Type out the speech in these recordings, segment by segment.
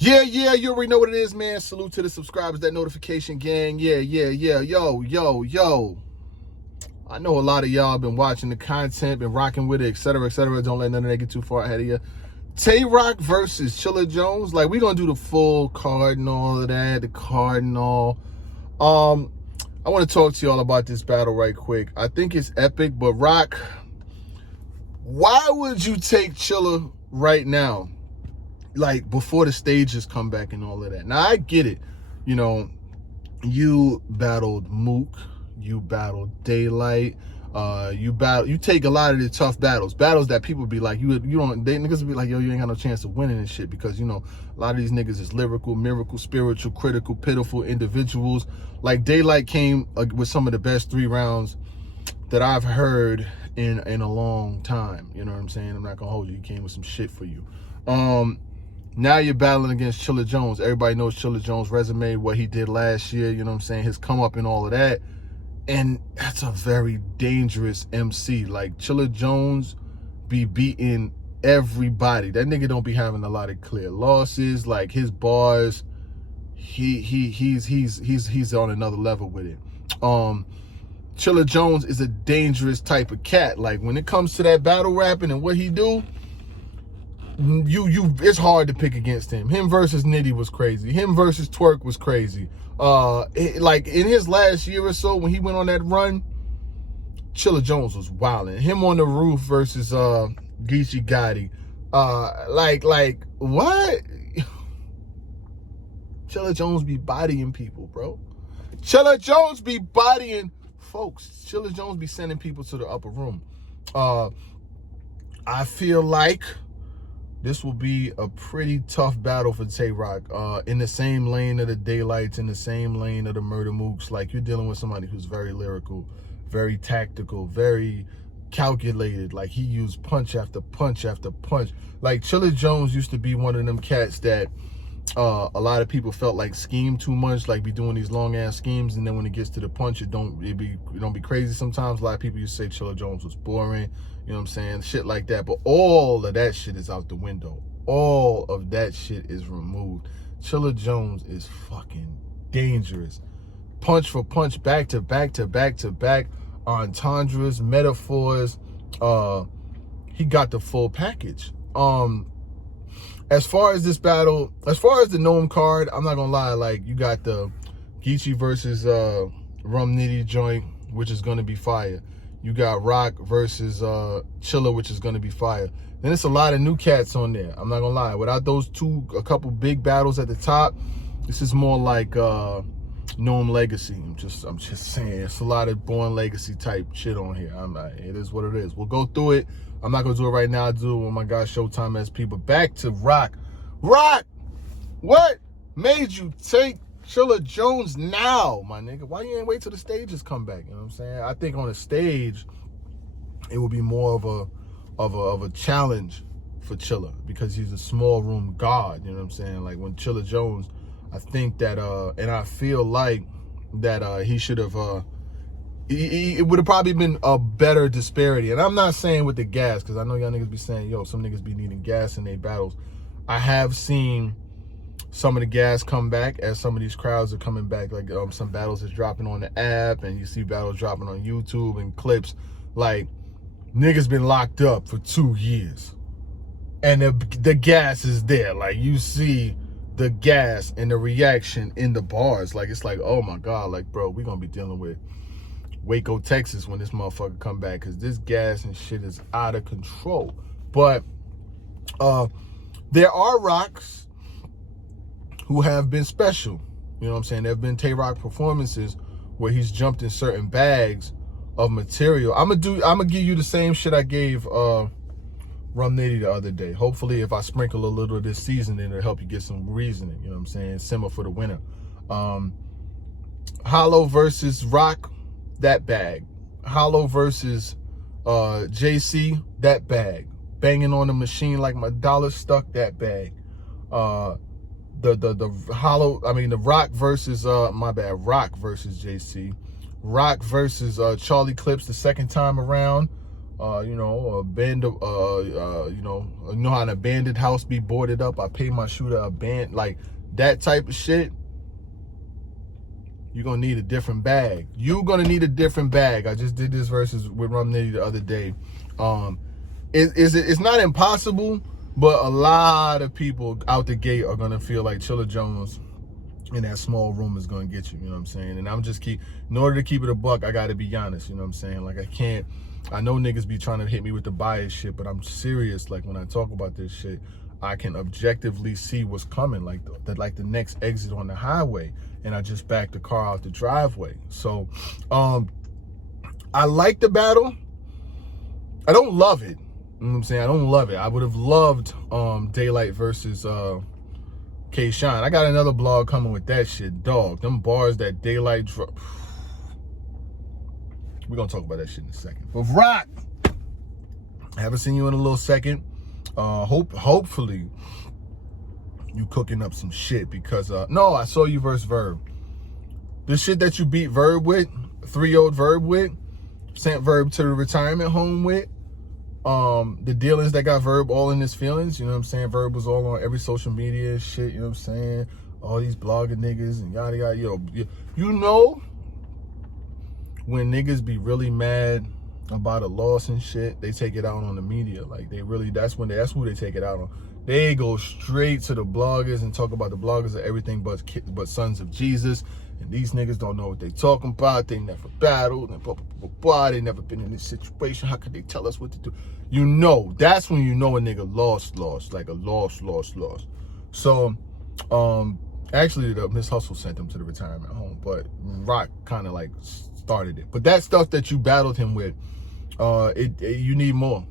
Yeah, you already know what it is, man. Salute to the subscribers, that notification gang. Yeah, yo. I know a lot of y'all been watching the content, been rocking with it, etc., etc. Don't let none of that get too far ahead of you. Tay-Rock versus Chilla Jones. Like, we're going to do the full card and all of that, the card and all. I want to talk to y'all about this battle right quick. I think it's epic, but Rock, why would you take Chilla right now? Like, before the stages come back and all of that. Now, I get it. You know, you battled Mook, you battled Daylight, you take a lot of the tough battles that people be like, niggas be like, yo, you ain't got no chance of winning and shit, because, you know, a lot of these niggas is lyrical, miracle, spiritual, critical, pitiful individuals. Like, Daylight came with some of the best 3 rounds that I've heard in a long time. You know what I'm saying? I'm not gonna hold you. He came with some shit for you. Now you're battling against Chilla Jones. Everybody knows Chilla Jones' resume, what he did last year, you know what I'm saying, his come up and all of that. And that's a very dangerous MC. Like, Chilla Jones be beating everybody. That nigga don't be having a lot of clear losses. Like, his bars, he's on another level with it. Chilla Jones is a dangerous type of cat. Like, when it comes to that battle rapping and what he do, it's hard to pick against him. Him versus Nitty was crazy. Him versus Twerk was crazy. Like, in his last year or so, when he went on that run, Chilla Jones was wilding. Him on the roof versus Geechee Gotti. Like what? Chilla Jones be bodying people, bro. Chilla Jones be bodying folks. Chilla Jones be sending people to the upper room. I feel like this will be a pretty tough battle for Tay-Rock. In the same lane of the Daylights, in the same lane of the Murder Mooks. Like, you're dealing with somebody who's very lyrical, very tactical, very calculated. Like, he used punch after punch after punch. Like, Chilla Jones used to be one of them cats that a lot of people felt like scheme too much, like be doing these long ass schemes, and then when it gets to the punch, it don't be crazy sometimes. A lot of people used to say Chilla Jones was boring, you know what I'm saying, shit like that. But all of that shit is out the window. All of that shit is removed. Chilla Jones is fucking dangerous. Punch for punch, back to back to back to back, entendres, metaphors. He got the full package. As far as this battle, as far as the Gnome card, I'm not gonna lie, like, you got the Geechee versus Rum Nitty joint, which is gonna be fire. You got Rock versus Chilla, which is gonna be fire. Then it's a lot of new cats on there. I'm not gonna lie. Without those a couple big battles at the top, this is more like Gnome Legacy. I'm just saying, it's a lot of Born Legacy type shit on here. It is what it is. We'll go through it. I'm not gonna do it right now. I'll do it when my guy Showtime SP. But back to Rock. Rock, what made you take Chilla Jones now, my nigga? Why you ain't wait till the stages come back? You know what I'm saying? I think on a stage, it would be more of a challenge for Chilla, because he's a small room god. You know what I'm saying? Like, when Chilla Jones, I think that and I feel like that he should have it would have probably been a better disparity. And I'm not saying with the gas, because I know y'all niggas be saying, yo, some niggas be needing gas in their battles. I have seen some of the gas come back as some of these crowds are coming back. Like, some battles is dropping on the app, and you see battles dropping on YouTube and clips. Like, niggas been locked up for 2 years, and the gas is there. Like, you see the gas and the reaction in the bars. Like, it's like, oh my God, like, bro, we gonna be dealing with Waco, Texas when this motherfucker come back, because this gas and shit is out of control. But there are Rocks who have been special. You know what I'm saying? There have been Tay-Rock performances where he's jumped in certain bags of material. I'm gonna give you the same shit I gave Rum Nitty the other day. Hopefully, if I sprinkle a little of this seasoning, it'll help you get some reasoning. You know what I'm saying? Simmer for the winner. Hollow versus Rock, that bag. Hollow versus JC, that bag. Banging on the machine like my dollar stuck, that bag. The Rock versus Rock versus JC. Rock versus Charlie Clips the second time around. You know, a band of, you know how an abandoned house be boarded up. I pay my shooter a band, like that type of shit. You're gonna need a different bag. You're gonna need a different bag. I just did this versus with Rum Nitty the other day. It's not impossible, but a lot of people out the gate are gonna feel like Chilla Jones in that small room is gonna get you. You know what I'm saying? And in order to keep it a buck, I gotta be honest. You know what I'm saying? Like I know niggas be trying to hit me with the bias shit, but I'm serious. Like when I talk about this shit, I can objectively see what's coming, like the next exit on the highway, and I just back the car out the driveway. So, I like the battle. I don't love it. You know what I'm saying? I don't love it. I would have loved Daylight versus K Shine. I got another blog coming with that shit, dog. Them bars that Daylight we're gonna talk about that shit in a second. But Rock, I haven't seen you in a little second. Hopefully you cooking up some shit because no, I saw you versus Verb. The shit that you beat Verb with, 3-0 Verb with, sent Verb to the retirement home with, the dealings that got Verb all in his feelings, you know what I'm saying? Verb was all on every social media and shit, you know what I'm saying? All these blogging niggas and yada yada, you know when niggas be really mad about a loss and shit, they take it out on the media. Like that's who they take it out on. They go straight to the bloggers and talk about the bloggers are everything but sons of Jesus. And these niggas don't know what they talking about. They never battled and blah, blah, blah, blah. They never been in this situation. How could they tell us what to do? You know, that's when you know a nigga lost, like a lost. So, actually, Miss Hustle sent them to the retirement home, but Rock kind of like started it. But that stuff that you battled him with, you need more.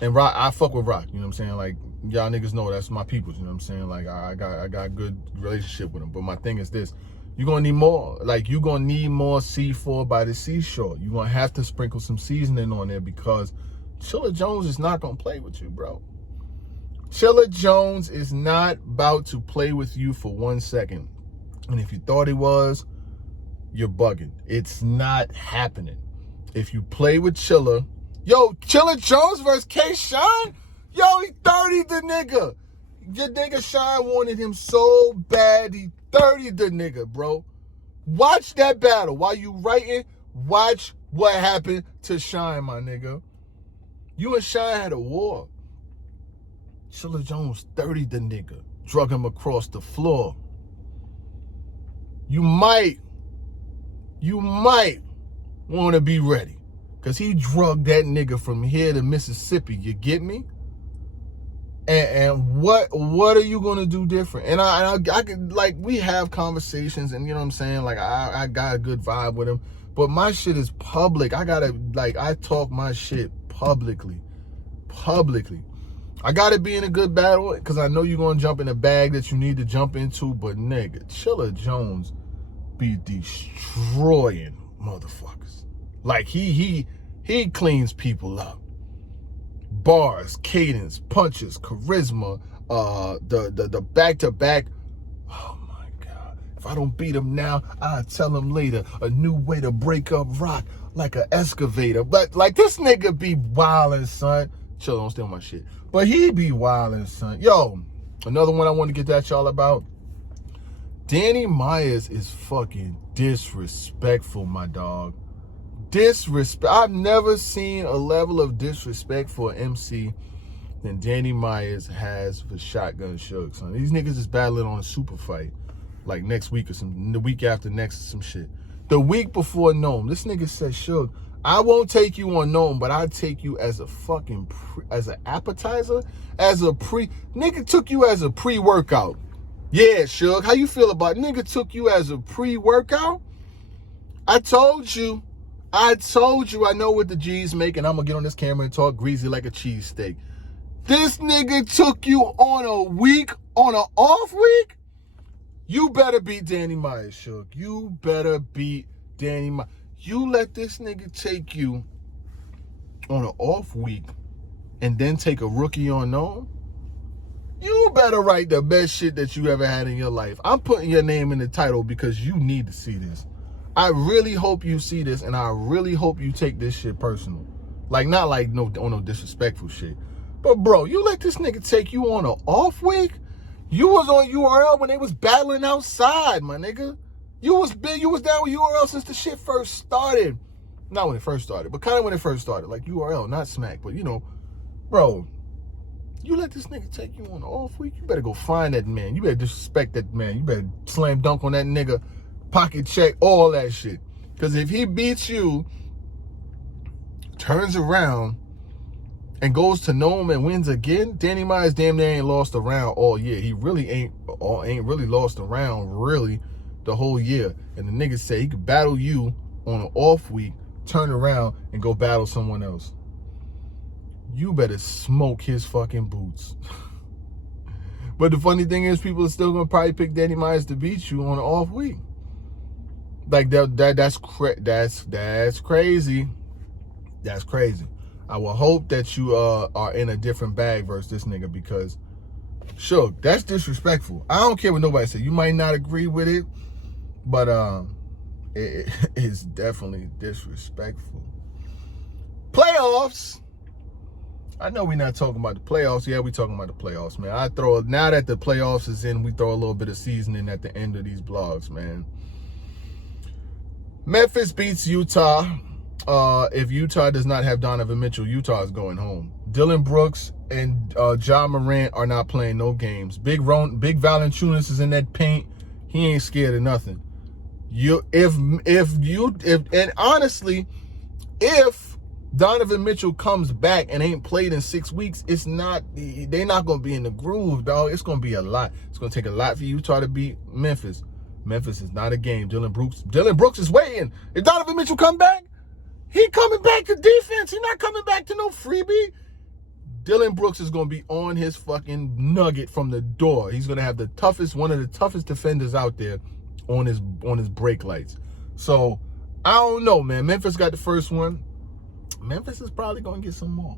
And Rock, I fuck with Rock, you know what I'm saying? Like, y'all niggas know that's my peoples, you know what I'm saying? Like, I got a good relationship with him. But my thing is this, you're gonna need more. Like, you're gonna need more C4 by the seashore. You're gonna have to sprinkle some seasoning on there because Chilla Jones is not gonna play with you, bro. Chilla Jones is not about to play with you for 1 second. And if you thought he was, you're bugging. It's not happening. If you play with Chilla, Chilla Jones versus K Shine, he 30'd the nigga. Your nigga Shine wanted him so bad, he 30'd the nigga, bro. Watch that battle. While you writing, watch what happened to Shine, my nigga. You and Shine had a war. Chilla Jones 30'd the nigga, drug him across the floor. You might want to be ready. Because he drugged that nigga from here to Mississippi. You get me? And what are you going to do different? And I could, like, we have conversations and, you know what I'm saying? Like, I got a good vibe with him. But my shit is public. I talk my shit publicly. I got to be in a good battle because I know you're going to jump in a bag that you need to jump into. But, nigga, Chilla Jones be destroying motherfuckers. Like he cleans people up. Bars, cadence, punches, charisma, the back-to-back. Oh my God. If I don't beat him now, I'll tell him later. A new way to break up Rock like an excavator. But like this nigga be wildin', son. Chill, don't steal my shit. But he be wildin', son. Yo, another one I want to get at y'all about. Danny Myers is fucking disrespectful, my dog. Disrespect. I've never seen a level of disrespect for an MC than Danny Myers has for Shotgun Suge, son. These niggas is battling on a super fight like next week or the week after next or some shit. The week before Gnome, this nigga said, Suge, I won't take you on Gnome, but I'll take you as a fucking as an appetizer, nigga took you as a pre-workout. Yeah, Suge, how you feel about it? Nigga took you as a pre-workout? I told you I know what the G's make, and I'm going to get on this camera and talk greasy like a cheesesteak. This nigga took you on an off week? You better beat Danny Myers, Suge. You better beat Danny Myers. You let this nigga take you on an off week and then take a rookie on Gnome? You better write the best shit that you ever had in your life. I'm putting your name in the title because you need to see this. I really hope you see this, and I really hope you take this shit personal. Like, not like no disrespectful shit. But, bro, you let this nigga take you on an off week? You was on URL when they was battling outside, my nigga. You was down with URL since the shit first started. Not when it first started, but kind of when it first started. Like URL, not Smack, but, you know, bro, you let this nigga take you on an off week? You better go find that man. You better disrespect that man. You better slam dunk on that nigga, pocket check, all that shit. Because if he beats you, turns around, and goes to Nome and wins again, Danny Myers damn near ain't lost a round all year. He really ain't really lost a round, really, the whole year. And the nigga say he could battle you on an off week, turn around, and go battle someone else. You better smoke his fucking boots. But the funny thing is, people are still gonna probably pick Danny Myers to beat you on an off week. Like that's crazy. That's crazy. I will hope that you are in a different bag versus this nigga, because sure, that's disrespectful. I don't care what nobody says. You might not agree with it, but it is definitely disrespectful. Playoffs. I know we're not talking about the playoffs. Yeah, we talking about the playoffs, man. Now that the playoffs is in, we throw a little bit of seasoning at the end of these blogs, man. Memphis beats Utah. If Utah does not have Donovan Mitchell, Utah is going home. Dylan Brooks and Ja Morant are not playing no games. Big Valanciunas is in that paint. He ain't scared of nothing. And honestly, if Donovan Mitchell comes back and ain't played in 6 weeks, they're not gonna be in the groove, dog. It's gonna be a lot. It's gonna take a lot for Utah to beat Memphis. Memphis is not a game. Dylan Brooks is waiting. If Donovan Mitchell come back, he coming back to defense. He not coming back to no freebie. Dylan Brooks is going to be on his fucking nugget from the door. He's going to have one of the toughest defenders out there on his brake lights. So, I don't know, man. Memphis got the first one. Memphis is probably going to get some more.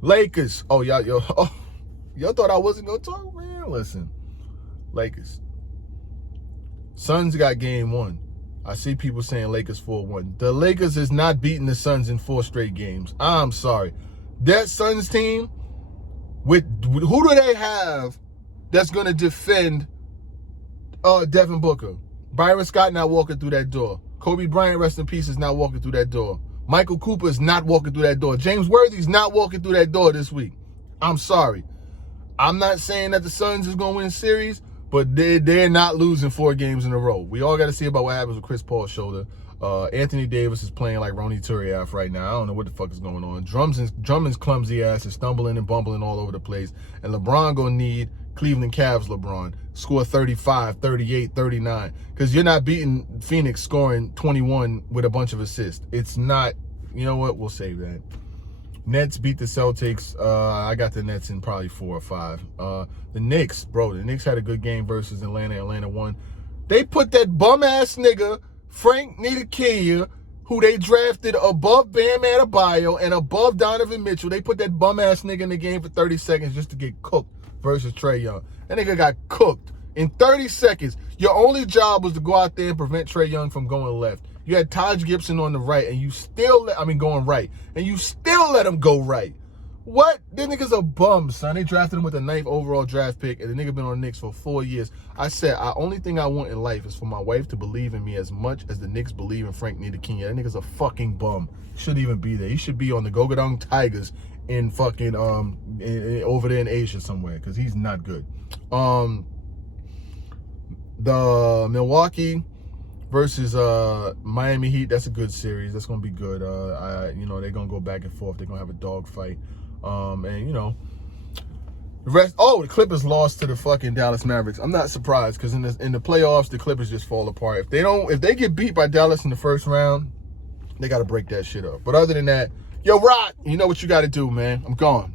Lakers. Oh, y'all thought I wasn't going to talk, man? Listen. Lakers. Suns got game 1. I see people saying Lakers 4-1. The Lakers is not beating the Suns in 4 straight games. I'm sorry. That Suns team, who do they have that's going to defend Devin Booker? Byron Scott not walking through that door. Kobe Bryant, rest in peace, is not walking through that door. Michael Cooper is not walking through that door. James Worthy's not walking through that door this week. I'm sorry. I'm not saying that the Suns is going to win series, but they're not losing 4 games in a row. We all got to see about what happens with Chris Paul's shoulder. Anthony Davis is playing like Ronnie Turiaf right now. I don't know what the fuck is going on. Drummond's clumsy ass is stumbling and bumbling all over the place. And LeBron gonna need Cleveland Cavs LeBron. Score 35, 38, 39. Because you're not beating Phoenix scoring 21 with a bunch of assists. It's not, you know what? We'll save that. Nets beat the Celtics. I got the Nets in probably 4 or 5. The Knicks, bro. The Knicks had a good game versus Atlanta. Atlanta won. They put that bum-ass nigga, Frank Ntilikina, who they drafted above Bam Adebayo and above Donovan Mitchell. They put that bum-ass nigga in the game for 30 seconds just to get cooked versus Trae Young. That nigga got cooked in 30 seconds. Your only job was to go out there and prevent Trae Young from going left. You had Taj Gibson on the right, and you still going right, and you still let him go right. What? This nigga's a bum, son. They drafted him with a 9th overall draft pick, and the nigga been on the Knicks for 4 years. I said, only thing I want in life is for my wife to believe in me as much as the Knicks believe in Frank Ntilikina. That nigga's a fucking bum. Shouldn't even be there. He should be on the Gogadong Tigers in fucking over there in Asia somewhere, because he's not good. The Milwaukee versus Miami Heat, that's a good series. That's gonna be good. They're gonna go back and forth. They're gonna have a dog fight. The rest. Oh, the Clippers lost to the fucking Dallas Mavericks. I'm not surprised, because in the playoffs, the Clippers just fall apart. If they get beat by Dallas in the first round, they gotta break that shit up. But other than that, yo, Rock, you know what you gotta do, man. I'm gone.